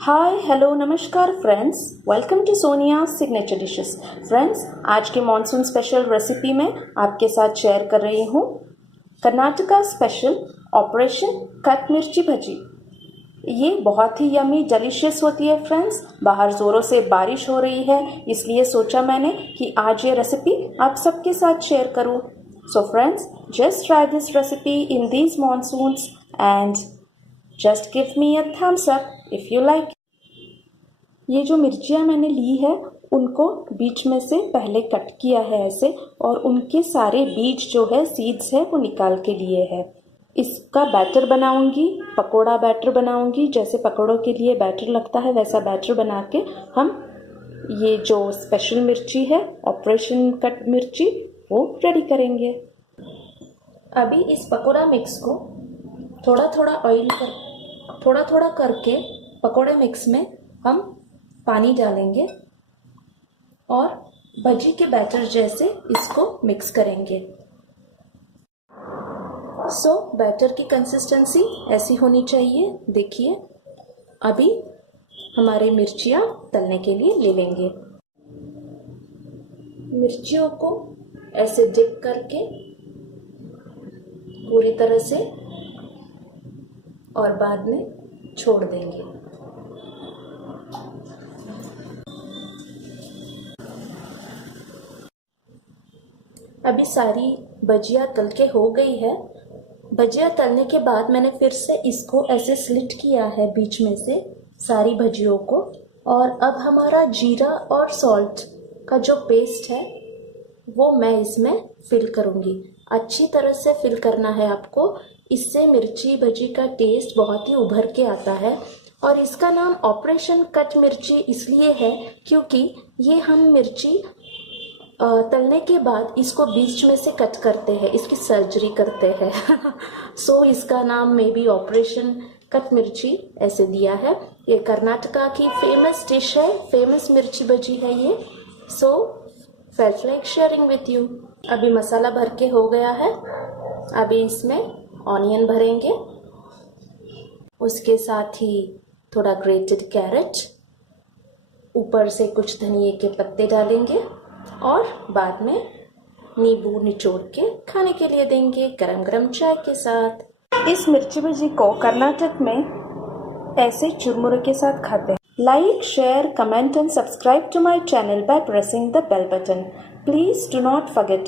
हाय hello नमस्कार friends, welcome to Sonia signature dishes. Friends, आज के मॉनसून स्पेशल रेसिपी में आपके साथ शेयर कर रही हूँ कर्नाटका स्पेशल ऑपरेशन कट मिर्ची भजी। ये बहुत ही यमी डिलीशियस होती है फ्रेंड्स। बाहर ज़ोरों से बारिश हो रही है, इसलिए सोचा मैंने कि आज ये रेसिपी आप सबके साथ शेयर करूँ। So friends, just try this recipe in these monsoons and just give me a thumbs up if you like. ये जो मिर्चियाँ मैंने ली है उनको बीच में से पहले कट किया है ऐसे, और उनके सारे बीज जो है सीड्स है वो निकाल के लिए है। इसका बैटर बनाऊंगी, पकोड़ा बैटर बनाऊंगी। जैसे पकोड़ों के लिए बैटर लगता है वैसा बैटर बना के हम ये जो स्पेशल मिर्ची है ऑपरेशन कट मिर्ची वो रेडी करेंगे। अभी इस पकोड़ा मिक्स को थोड़ा थोड़ा करके पकोड़े मिक्स में हम पानी डालेंगे और भजी के बैटर जैसे इसको मिक्स करेंगे। सो बैटर की कंसिस्टेंसी ऐसी होनी चाहिए। देखिए, अभी हमारे मिर्चियाँ तलने के लिए ले लेंगे। मिर्चियों को ऐसे डिप करके पूरी तरह से और बाद में छोड़ देंगे। अभी सारी भजिया तल के हो गई है। भजिया तलने के बाद मैंने फिर से इसको ऐसे स्लिट किया है बीच में से सारी भजियों को। और अब हमारा जीरा और सॉल्ट का जो पेस्ट है वो मैं इसमें फिल करूँगी। अच्छी तरह से फिल करना है आपको, इससे मिर्ची भजी का टेस्ट बहुत ही उभर के आता है। और इसका नाम ऑपरेशन कट मिर्ची इसलिए है क्योंकि ये हम मिर्ची तलने के बाद इसको बीच में से कट करते हैं, इसकी सर्जरी करते हैं। सो इसका नाम मे बी ऑपरेशन कट मिर्ची ऐसे दिया है। ये कर्नाटका की फेमस डिश है, फेमस मिर्ची भजी है ये। So felt like sharing with you. अभी मसाला भर के हो गया है। अभी इसमें ऑनियन भरेंगे, उसके साथ ही थोड़ा ग्रेटेड कैरेट, ऊपर से कुछ धनिए के पत्ते डालेंगे और बाद में नींबू निचोड़ के खाने के लिए देंगे गरम गरम चाय के साथ। इस मिर्ची भजी को कर्नाटक में ऐसे चुरमुरे के साथ खाते हैं। Like, share, comment and subscribe to my channel by pressing the bell button. Please do not forget